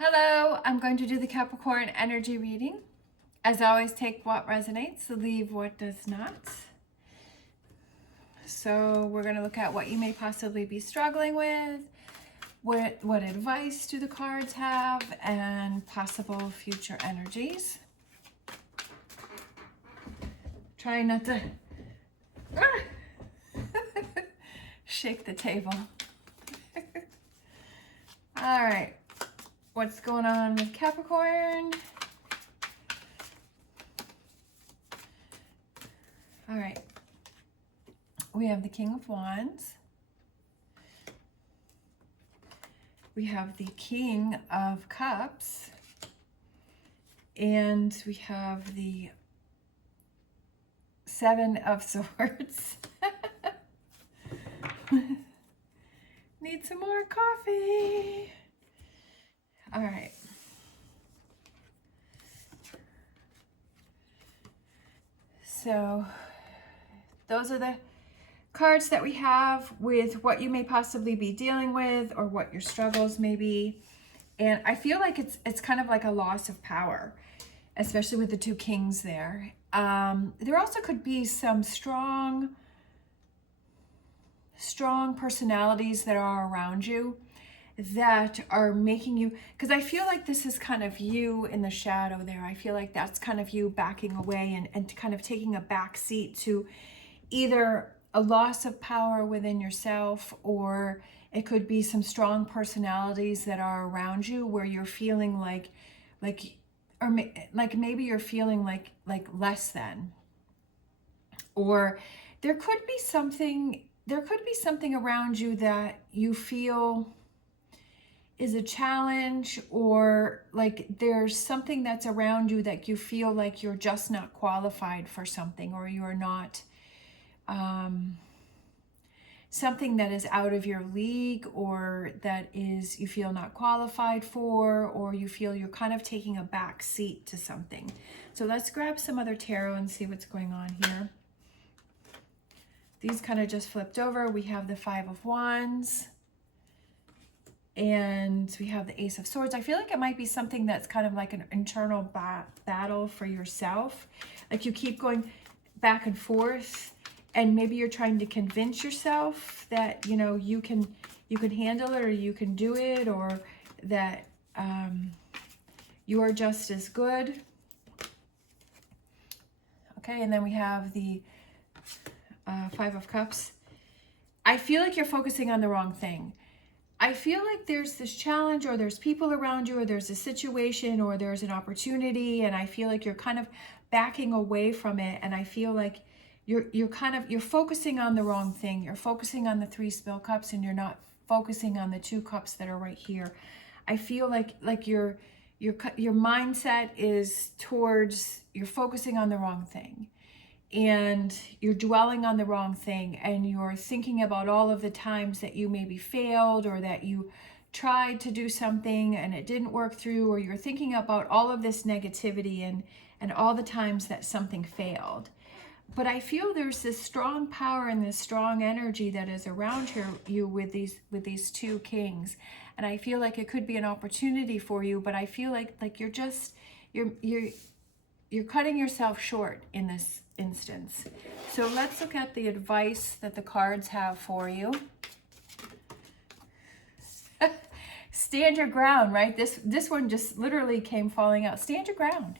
Hello, I'm going to do the Capricorn energy reading. As always, take what resonates, leave what does not. So we're going to look at what you may possibly be struggling with, what advice do the cards have, and possible future energies. Try not to shake the table. All right. What's going on with Capricorn? All right. We have the King of Wands. We have the King of Cups. And we have the Seven of Swords. Need some more coffee. All right. So those are the cards that we have with what you may possibly be dealing with or what your struggles may be. And I feel like it's kind of like a loss of power, especially with the two kings there. There also could be some strong personalities that are around you that are making you, because I feel like this is kind of you in the shadow there. I feel like that's kind of you backing away and kind of taking a back seat to either a loss of power within yourself, or it could be some strong personalities that are around you where you're feeling like maybe you're feeling like less than, or there could be something around you that you feel is a challenge, or like there's something that's around you that you feel like you're just not qualified for something, or you're not something that is out of your league, or that is you feel not qualified for, or you feel you're kind of taking a back seat to something. So let's grab some other tarot and see what's going on here. These kind of just flipped over. We have the Five of Wands. And we have the Ace of Swords. I feel like it might be something that's kind of like an internal battle for yourself. Like you keep going back and forth, and maybe you're trying to convince yourself that, you know, you can handle it, or you can do it, or that you are just as good. Okay, and then we have the Five of Cups. I feel like you're focusing on the wrong thing. I feel like there's this challenge, or there's people around you, or there's a situation, or there's an opportunity, and I feel like you're kind of backing away from it, and I feel like you're focusing on the wrong thing. You're focusing on the Three Spill Cups, and you're not focusing on the two cups that are right here. I feel like your mindset is towards, you're focusing on the wrong thing. And you're dwelling on the wrong thing, and you're thinking about all of the times that you maybe failed, or that you tried to do something and it didn't work through, or you're thinking about all of this negativity and all the times that something failed. But I feel there's this strong power and this strong energy that is around you with these two kings, and I feel like it could be an opportunity for you, but I feel like you're cutting yourself short in this instance. So let's look at the advice that the cards have for you. Stand your ground, right? This one just literally came falling out. Stand your ground.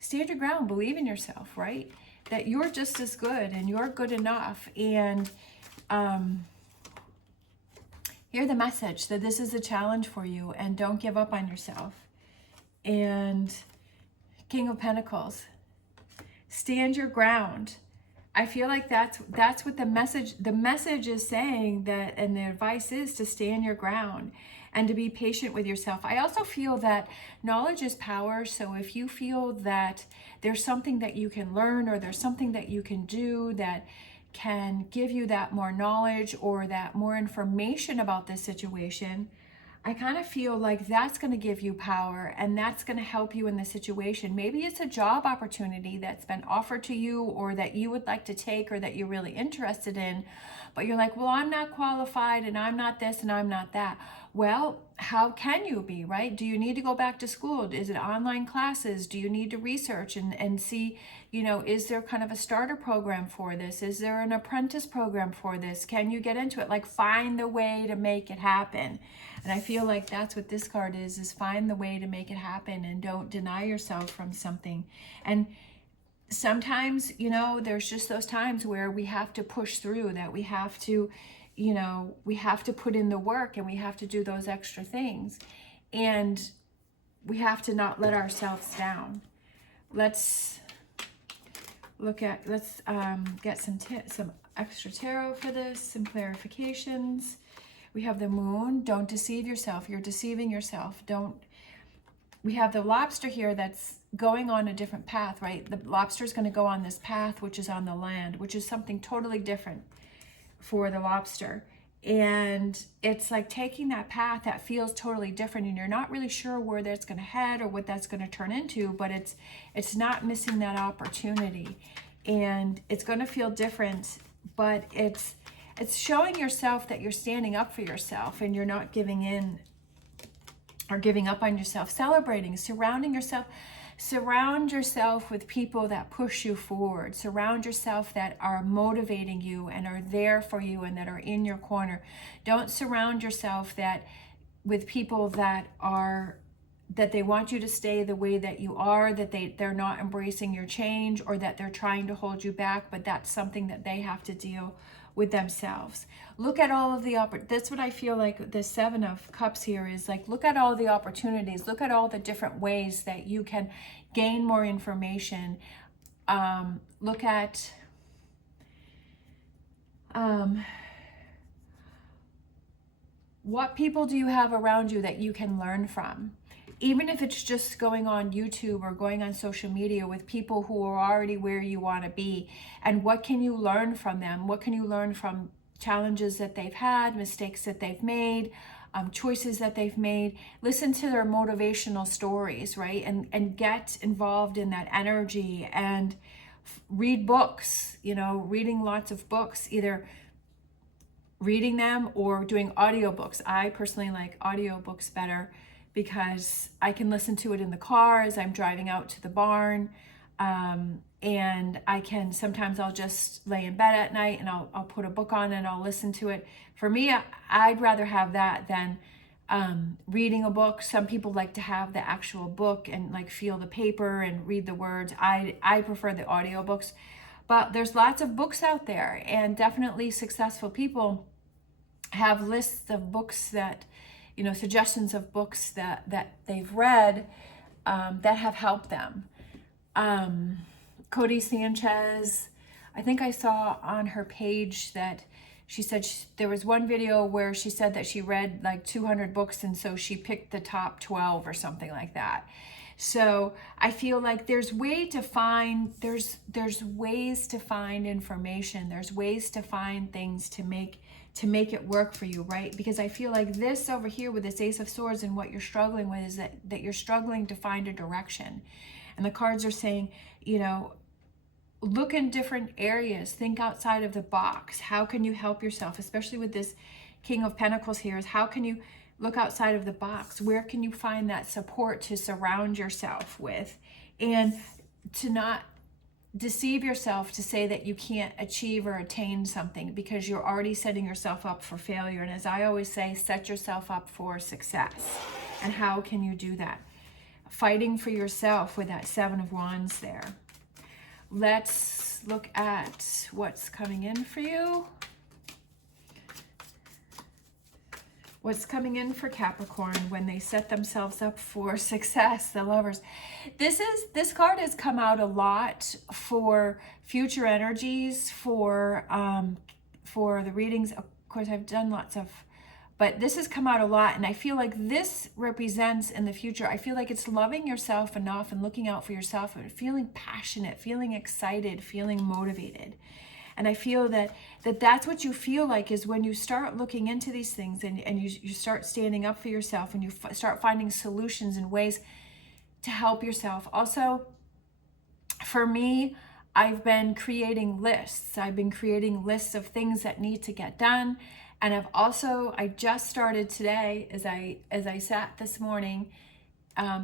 Stand your ground. Believe in yourself, right? That you're just as good, and you're good enough. And hear the message that this is a challenge for you, and don't give up on yourself. And King of Pentacles. Stand your ground. I feel like that's what the message is saying, that, and the advice is to stand your ground and to be patient with yourself. I also feel that knowledge is power. So if you feel that there's something that you can learn, or there's something that you can do that can give you that more knowledge, or that more information about this situation, I kind of feel like that's going to give you power, and that's going to help you in the situation. Maybe it's a job opportunity that's been offered to you, or that you would like to take, or that you're really interested in, but you're like, well, I'm not qualified, and I'm not this, and I'm not that. Well, how can you be, right? Do you need to go back to school? Is it online classes? Do you need to research and see, is there kind of a starter program for this? Is there an apprentice program for this? Can you get into it? Like, find the way to make it happen. And I feel like that's what this card is find the way to make it happen, and don't deny yourself from something. And sometimes, there's just those times where we have to push through, that we have to, we have to put in the work, and we have to do those extra things, and we have to not let ourselves down. Let's get some extra tarot for this, some clarifications. We have the Moon. Don't deceive yourself. You're deceiving yourself. We have the Lobster here that's going on a different path, right? The lobster is going to go on this path, which is on the land, which is something totally different for the lobster. And it's like taking that path that feels totally different, and you're not really sure where that's going to head or what that's going to turn into, but it's not missing that opportunity. And it's going to feel different, but it's showing yourself that you're standing up for yourself, and you're not giving in or giving up on yourself. Celebrating, surround yourself with people that push you forward. Surround yourself that are motivating you and are there for you and that are in your corner. Don't surround yourself with people that they want you to stay the way that you are, that they're not embracing your change, or that they're trying to hold you back, but that's something that they have to deal with themselves. Look at all of that's what I feel like the Seven of Cups here is like. Look at all the opportunities. Look at all the different ways that you can gain more information. Look at what people do you have around you that you can learn from. Even if it's just going on YouTube or going on social media with people who are already where you want to be, and what can you learn from them? What can you learn from challenges that they've had, mistakes that they've made, choices that they've made? Listen to their motivational stories, right? And get involved in that energy, and read books, reading lots of books, either reading them or doing audiobooks. I personally like audiobooks better, because I can listen to it in the car as I'm driving out to the barn. And sometimes I'll just lay in bed at night and I'll put a book on and I'll listen to it. For me, I'd rather have that than reading a book. Some people like to have the actual book and like feel the paper and read the words. I prefer the audiobooks, but there's lots of books out there, and definitely successful people have lists of books that, suggestions of books that they've read that have helped them. Cody Sanchez, I think I saw on her page that she said there was one video where she said that she read like 200 books, and so she picked the top 12 or something like that. So I feel like there's ways to find information. There's ways to find things to make it work for you, right? Because I feel like this over here with this Ace of Swords, and what you're struggling with is that you're struggling to find a direction. And the cards are saying, look in different areas, think outside of the box. How can you help yourself? Especially with this King of Pentacles here, is how can you look outside of the box? Where can you find that support to surround yourself with, and to not deceive yourself to say that you can't achieve or attain something, because you're already setting yourself up for failure. And as I always say, set yourself up for success. And how can you do that? Fighting for yourself with that Seven of Wands there. Let's look at what's coming in for you. What's coming in for Capricorn when they set themselves up for success, the Lovers. This card has come out a lot for future energies, for the readings. Of course, I've done lots of, but this has come out a lot, and I feel like this represents in the future. I feel like it's loving yourself enough and looking out for yourself and feeling passionate, feeling excited, feeling motivated. And I feel that's what you feel like is when you start looking into these things, and you start standing up for yourself, and you start finding solutions and ways to help yourself. Also, for me, I've been creating lists. I've been creating lists of things that need to get done. And I just started today as I sat this morning,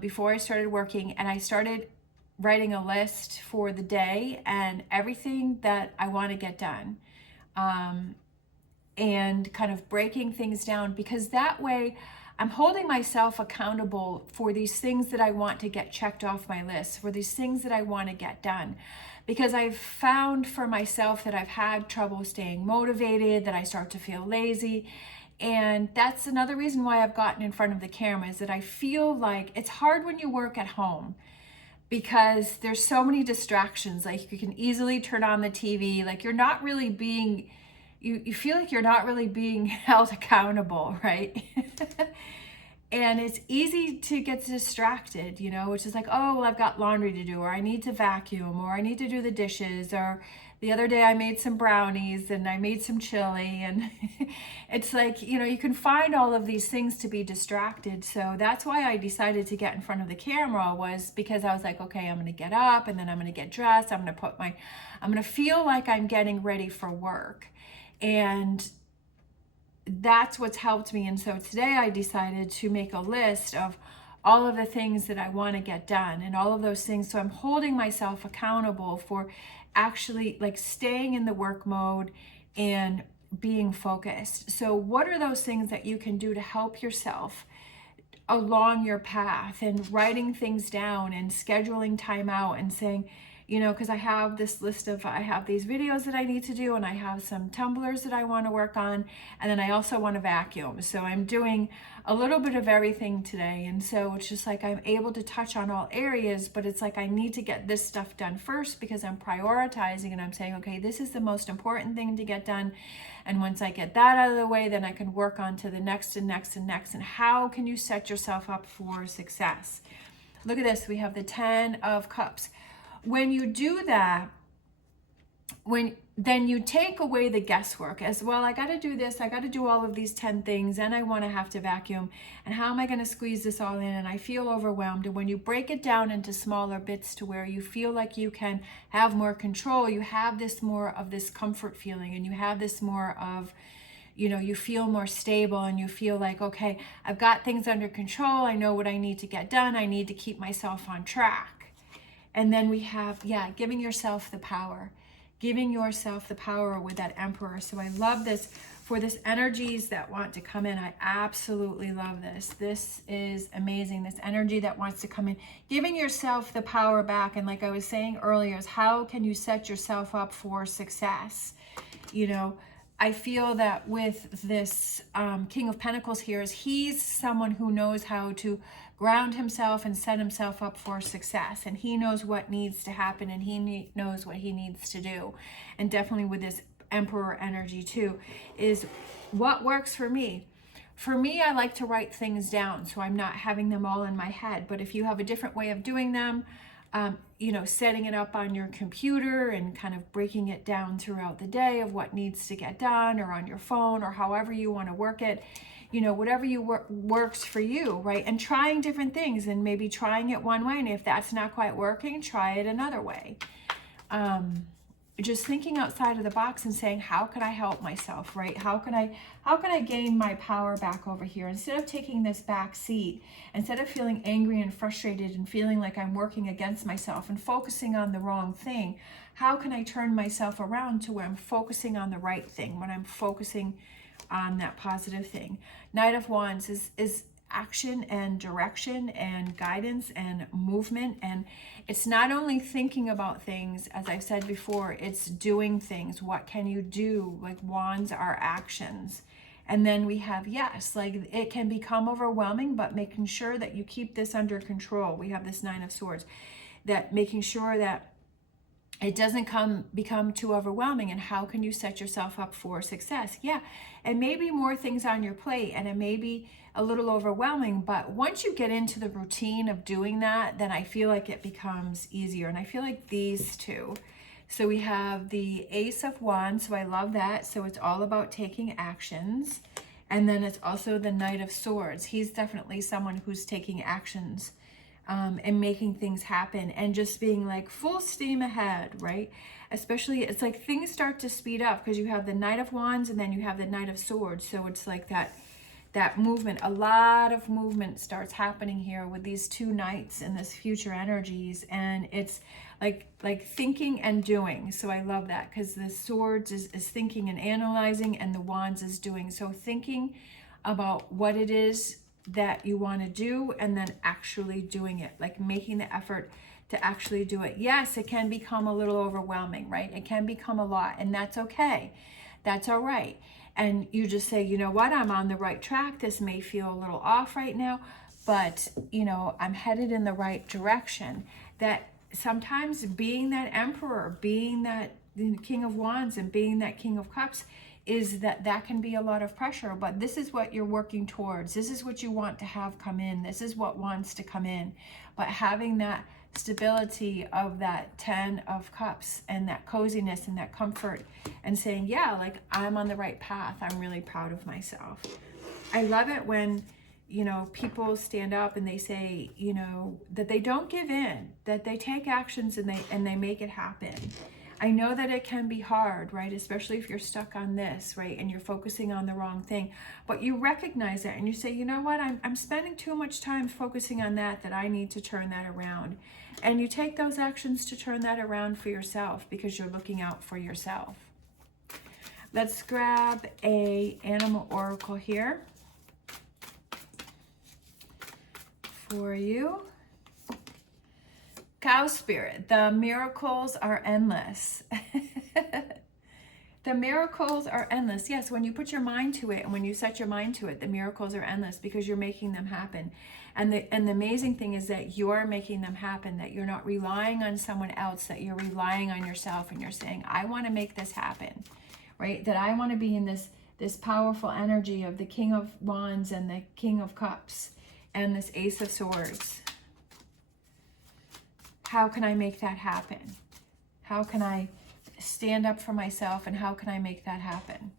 before I started working, and I started writing a list for the day and everything that I want to get done. And kind of breaking things down, because that way I'm holding myself accountable for these things that I want to get checked off my list, for these things that I want to get done. Because I've found for myself that I've had trouble staying motivated, that I start to feel lazy. And that's another reason why I've gotten in front of the camera, is that I feel like it's hard when you work at home, because there's so many distractions. Like, you can easily turn on the TV, like you're not really being, you feel like you're not really being held accountable, right? And it's easy to get distracted, you know, which is like, oh, well, I've got laundry to do, or I need to vacuum, or I need to do the dishes, or the other day I made some brownies and I made some chili. And it's like, you know, you can find all of these things to be distracted. So that's why I decided to get in front of the camera, was because I was like, okay, I'm going to get up and then I'm going to get dressed. I'm going to feel like I'm getting ready for work. And that's what's helped me. And so today I decided to make a list of all of the things that I want to get done and all of those things. So I'm holding myself accountable for actually like staying in the work mode and being focused. So what are those things that you can do to help yourself along your path, and writing things down and scheduling time out and saying, you know, because I have this list of, I have these videos that I need to do, and I have some tumblers that I want to work on, and then I also want to vacuum. So I'm doing a little bit of everything today. And so it's just like I'm able to touch on all areas, but it's like I need to get this stuff done first, because I'm prioritizing and I'm saying, okay, this is the most important thing to get done. And once I get that out of the way, then I can work on to the next and next and next. And how can you set yourself up for success? Look at this. We have the 10 of Cups. When you do that, then you take away the guesswork as well. I got to do this, I got to do all of these 10 things, and I want to have to vacuum, and how am I going to squeeze this all in, and I feel overwhelmed. And when you break it down into smaller bits to where you feel like you can have more control, you have this more of this comfort feeling, and you have this more of, you know, you feel more stable, and you feel like, okay, I've got things under control, I know what I need to get done, I need to keep myself on track. And then we have, giving yourself the power. Giving yourself the power with that Emperor. So I love this. For this energies that want to come in, I absolutely love this. This is amazing. This energy that wants to come in. Giving yourself the power back. And like I was saying earlier, is how can you set yourself up for success? You know, I feel that with this King of Pentacles here, is he's someone who knows how to ground himself and set himself up for success. And he knows what needs to happen, and he knows what he needs to do. And definitely with this Emperor energy too, is what works for me. For me, I like to write things down, so I'm not having them all in my head. But if you have a different way of doing them, you know, setting it up on your computer and kind of breaking it down throughout the day of what needs to get done, or on your phone, or however you want to work it, you know, whatever works for you, right? And trying different things, and maybe trying it one way, and if that's not quite working, try it another way. Just thinking outside of the box and saying, how can I help myself, right? How can I gain my power back over here? Instead of taking this back seat, instead of feeling angry and frustrated and feeling like I'm working against myself and focusing on the wrong thing, how can I turn myself around to where I'm focusing on the right thing, when I'm focusing on that positive thing? Knight of Wands is action and direction and guidance and movement. And it's not only thinking about things, as I've said before, it's doing things. What can you do? Like, wands are actions. And then we have, yes, like it can become overwhelming, but making sure that you keep this under control. We have this 9 of Swords, that making sure that it doesn't become too overwhelming. And how can you set yourself up for success? Yeah, and maybe more things on your plate, and it may be a little overwhelming, but once you get into the routine of doing that, then I feel like it becomes easier. And I feel like these two. So we have the Ace of Wands, so I love that. So it's all about taking actions. And then it's also the Knight of Swords. He's definitely someone who's taking actions and making things happen and just being like full steam ahead, right? Especially, it's like things start to speed up because you have the Knight of Wands and then you have the Knight of Swords. So it's like that movement, a lot of movement starts happening here with these two knights and this future energies, and it's like thinking and doing. So I love that, because the swords is thinking and analyzing, and the wands is doing. So thinking about what it is that you want to do and then actually doing it, like making the effort to actually do it. Yes, it can become a little overwhelming, right? It can become a lot, and that's okay. That's all right. And you just say, you know what, I'm on the right track. This may feel a little off right now, but you know, I'm headed in the right direction. That sometimes being that Emperor, being that King of Wands and being that King of Cups, is that can be a lot of pressure, but this is what you're working towards. This is what you want to have come in. This is what wants to come in. But having that stability of that 10 of Cups and that coziness and that comfort, and saying, yeah, like I'm on the right path. I'm really proud of myself. I love it when, you know, people stand up and they say, you know, that they don't give in, that they take actions and they make it happen. I know that it can be hard, right? Especially if you're stuck on this, right? And you're focusing on the wrong thing, but you recognize it and you say, you know what? I'm spending too much time focusing on that I need to turn that around. And you take those actions to turn that around for yourself, because you're looking out for yourself. Let's grab a animal oracle here for you. Cow spirit, the miracles are endless. The miracles are endless. Yes, when you put your mind to it and when you set your mind to it, the miracles are endless, because you're making them happen. And the amazing thing is that you're making them happen, that you're not relying on someone else, that you're relying on yourself, and you're saying, I want to make this happen, right? That I want to be in this powerful energy of the King of Wands and the King of Cups and this Ace of Swords. How can I make that happen? How can I stand up for myself, and how can I make that happen?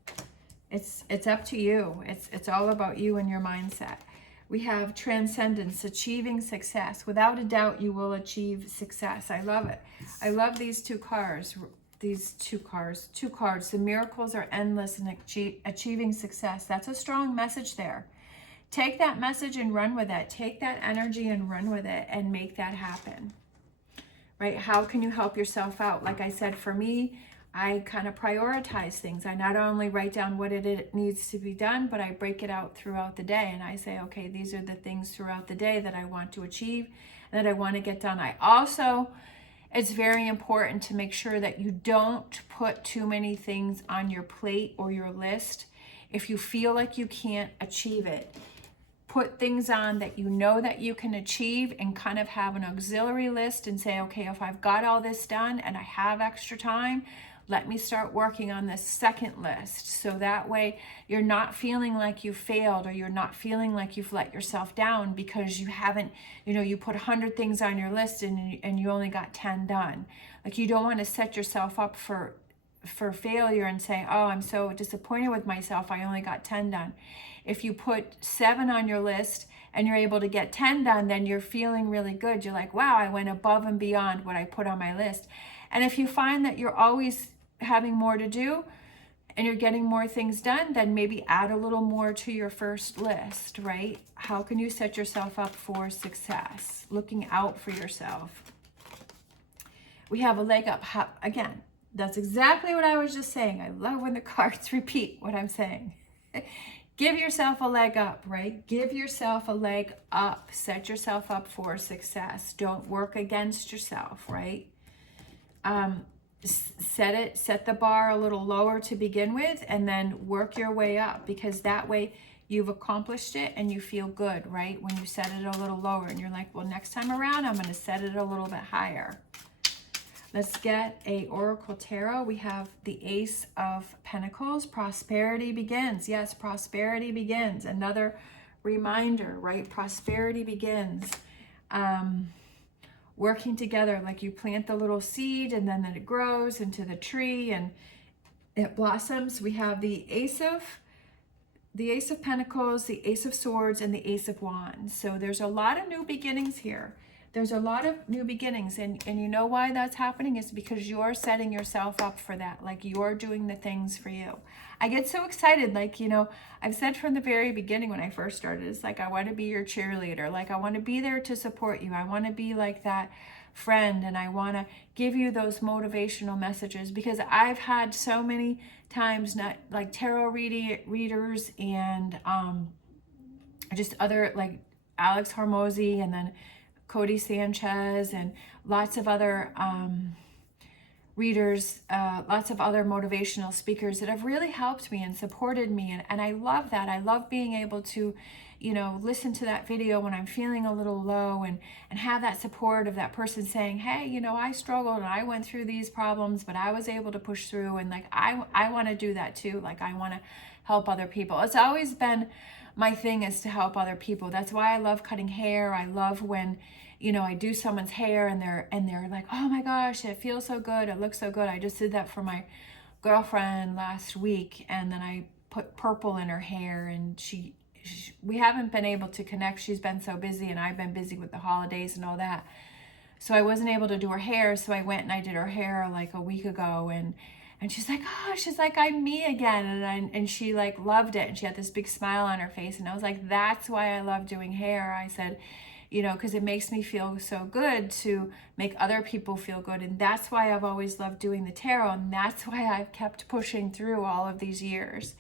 It's up to you. It's all about you and your mindset. We have transcendence, achieving success. Without a doubt, you will achieve success. I love it. I love these two cards. Two cards. The miracles are endless and achieving success. That's a strong message there. Take that message and run with it. Take that energy and run with it and make that happen. Right? How can you help yourself out? Like I said, for me, I kind of prioritize things. I not only write down what it needs to be done, but I break it out throughout the day. And I say, okay, these are the things throughout the day that I want to achieve, that I want to get done. I also, it's very important to make sure that you don't put too many things on your plate or your list. If you feel like you can't achieve it, put things on that you know that you can achieve, and kind of have an auxiliary list and say, okay, if I've got all this done and I have extra time, let me start working on this second list. So that way you're not feeling like you failed, or you're not feeling like you've let yourself down because you haven't, you know, you put 100 things on your list and you only got 10 done. Like, you don't want to set yourself up for failure and say, oh, I'm so disappointed with myself, I only got 10 done. If you put 7 on your list and you're able to get 10 done, then you're feeling really good. You're like, wow, I went above and beyond what I put on my list. And if you find that you're always having more to do and you're getting more things done, then maybe add a little more to your first list, right? How can you set yourself up for success? Looking out for yourself. We have a leg up. Again, that's exactly what I was just saying. I love when the cards repeat what I'm saying. Give yourself a leg up, right? Give yourself a leg up. Set yourself up for success. Don't work against yourself, right? Set the bar a little lower to begin with, and then work your way up, because that way you've accomplished it and you feel good, right? When you set it a little lower and you're like, well, next time around, I'm going to set it a little bit higher. Let's get a Oracle Tarot. We have the Ace of Pentacles. Prosperity begins. Yes, prosperity begins. Another reminder, right? Prosperity begins. Working together, like you plant the little seed and then it grows into the tree and it blossoms. We have the Ace of Pentacles, the Ace of Swords, and the Ace of Wands. So there's a lot of new beginnings here. There's a lot of new beginnings, and you know why that's happening is because you're setting yourself up for that. Like, you're doing the things for you. I get so excited. Like, you know, I've said from the very beginning when I first started, it's like, I want to be your cheerleader. Like, I want to be there to support you. I want to be like that friend, and I want to give you those motivational messages, because I've had so many times, not like tarot readers and just other, like Alex Hormozy, and then Cody Sanchez, and lots of other readers, lots of other motivational speakers that have really helped me and supported me. And I love that. I love being able to, you know, listen to that video when I'm feeling a little low, and have that support of that person saying, hey, you know, I struggled and I went through these problems, but I was able to push through. And like, I want to do that too. Like, I want to help other people. It's always been my thing, is to help other people. That's why I love cutting hair. I love when, you know, I do someone's hair and they're like, oh my gosh, it feels so good, it looks so good. I just did that for my girlfriend last week, and then I put purple in her hair, and we haven't been able to connect. She's been so busy, and I've been busy with the holidays and all that, so I wasn't able to do her hair. So I went and I did her hair like a week ago, and she's like, oh, she's like, I'm me again. And she like loved it, and she had this big smile on her face. And I was like, that's why I love doing hair. I said, you know, because it makes me feel so good to make other people feel good. And that's why I've always loved doing the tarot. And that's why I've kept pushing through all of these years,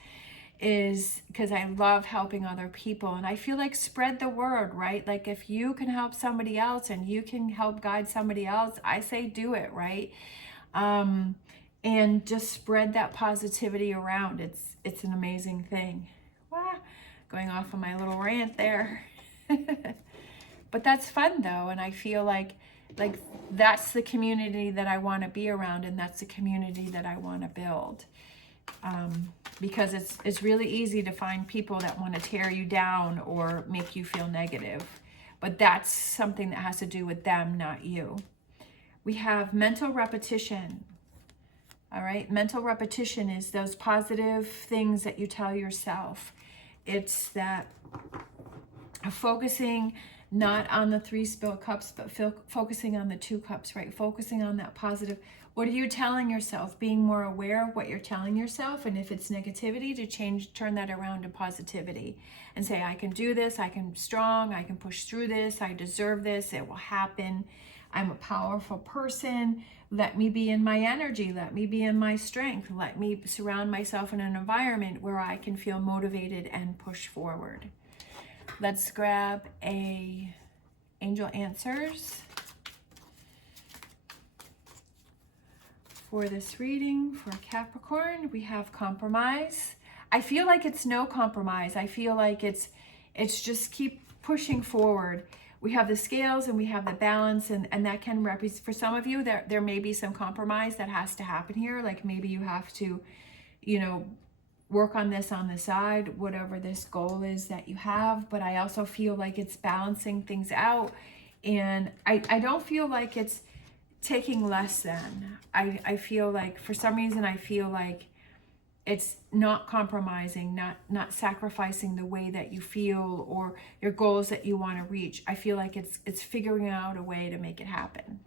is because I love helping other people. And I feel like spread the word, right? Like, if you can help somebody else and you can help guide somebody else, I say do it, right? And just spread that positivity around. It's an amazing thing. Wow, going off on my little rant there. But that's fun though, and I feel like that's the community that I want to be around, and that's the community that I want to build. Because it's really easy to find people that want to tear you down or make you feel negative, but that's something that has to do with them, not you. We have mental repetition. All right, mental repetition is those positive things that you tell yourself. It's that focusing not on the 3 spilled cups, but focusing on the 2 cups, right? Focusing on that positive. What are you telling yourself? Being more aware of what you're telling yourself, and if it's negativity, to turn that around to positivity and say, I can do this, I can be strong, I can push through this, I deserve this, it will happen. I'm a powerful person. Let me be in my energy. Let me be in my strength. Let me surround myself in an environment where I can feel motivated and push forward. Let's grab a angel answers for this reading for Capricorn. We have compromise. I feel like it's no compromise. I feel like it's just keep pushing forward. We have the scales and we have the balance, and that can represent, for some of you, there may be some compromise that has to happen here. Like, maybe you have to, you know, work on this on the side, whatever this goal is that you have. But I also feel like it's balancing things out, and I don't feel like it's taking less than. I feel like, for some reason, I feel like it's not compromising, not sacrificing the way that you feel or your goals that you want to reach. I feel like it's figuring out a way to make it happen.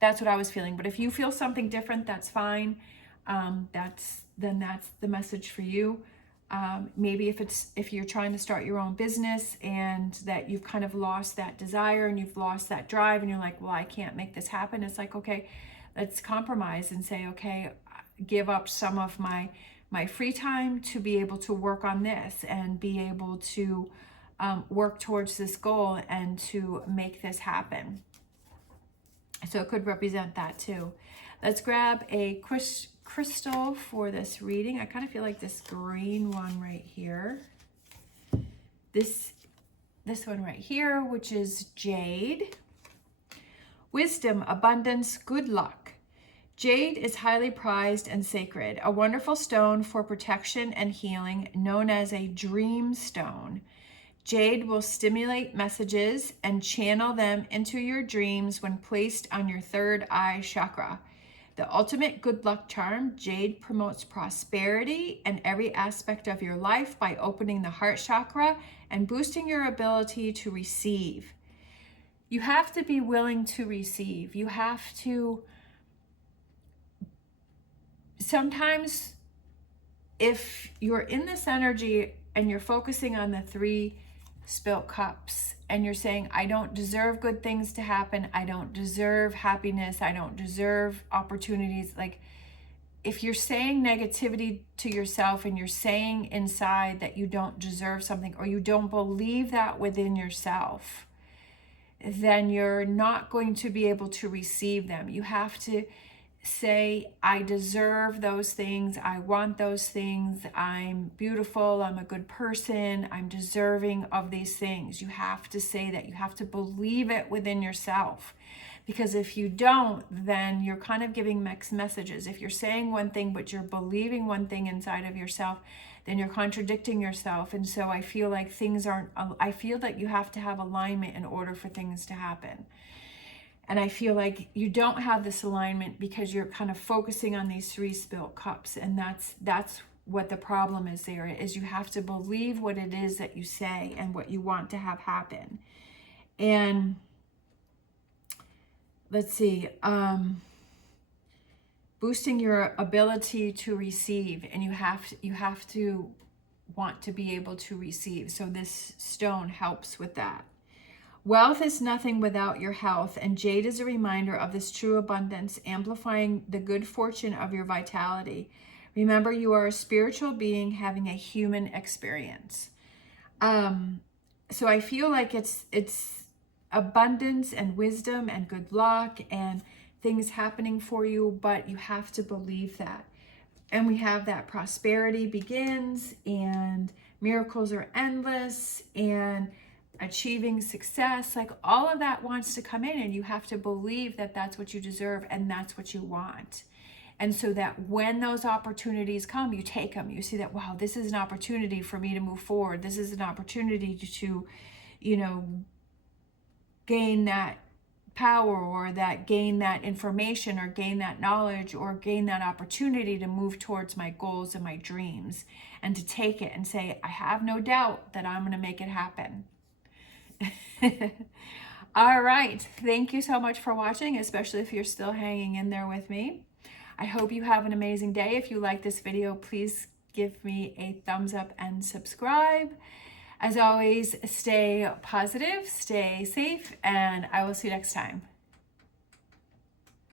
That's what I was feeling. But if you feel something different, that's fine. That's the message for you. Maybe if you're trying to start your own business and that you've kind of lost that desire and you've lost that drive, and you're like, well, I can't make this happen. It's like, okay, let's compromise and say, okay, give up some of my free time to be able to work on this and be able to work towards this goal and to make this happen. So it could represent that too. Let's grab a crystal for this reading. I kind of feel like this green one right here. This one right here, which is jade. Wisdom, abundance, good luck. Jade is highly prized and sacred, a wonderful stone for protection and healing, known as a dream stone. Jade will stimulate messages and channel them into your dreams when placed on your third eye chakra. The ultimate good luck charm, jade promotes prosperity in every aspect of your life by opening the heart chakra and boosting your ability to receive. You have to be willing to receive. You have to, sometimes if you're in this energy and you're focusing on the 3 spilt cups and you're saying, I don't deserve good things to happen, I don't deserve happiness, I don't deserve opportunities, like if you're saying negativity to yourself and you're saying inside that you don't deserve something or you don't believe that within yourself, then you're not going to be able to receive them. You have to say, I deserve those things, I want those things, I'm beautiful, I'm a good person, I'm deserving of these things. You have to say that. You have to believe it within yourself. Because if you don't, then you're kind of giving mixed messages. If you're saying one thing, but you're believing one thing inside of yourself, then you're contradicting yourself. And so I feel like things aren't, I feel that you have to have alignment in order for things to happen. And I feel like you don't have this alignment because you're kind of focusing on these 3 spilt cups. And that's what the problem is there, is you have to believe what it is that you say and what you want to have happen. And let's see, boosting your ability to receive. And you have to want to be able to receive. So this stone helps with that. Wealth is nothing without your health, and jade is a reminder of this true abundance, amplifying the good fortune of your vitality. Remember, you are a spiritual being having a human experience. So I feel like it's abundance and wisdom and good luck and things happening for you, but you have to believe that. And we have that prosperity begins and miracles are endless and achieving success, like all of that wants to come in, and you have to believe that that's what you deserve and that's what you want. And so that when those opportunities come, you take them. You see that, wow, this is an opportunity for me to move forward. This is an opportunity to, you know, gain that power or that gain that information or gain that knowledge or gain that opportunity to move towards my goals and my dreams, and to take it and say, I have no doubt that I'm going to make it happen. All right. Thank you so much for watching, especially if you're still hanging in there with me. I hope you have an amazing day. If you like this video, please give me a thumbs up and subscribe. As always, stay positive, stay safe, and I will see you next time.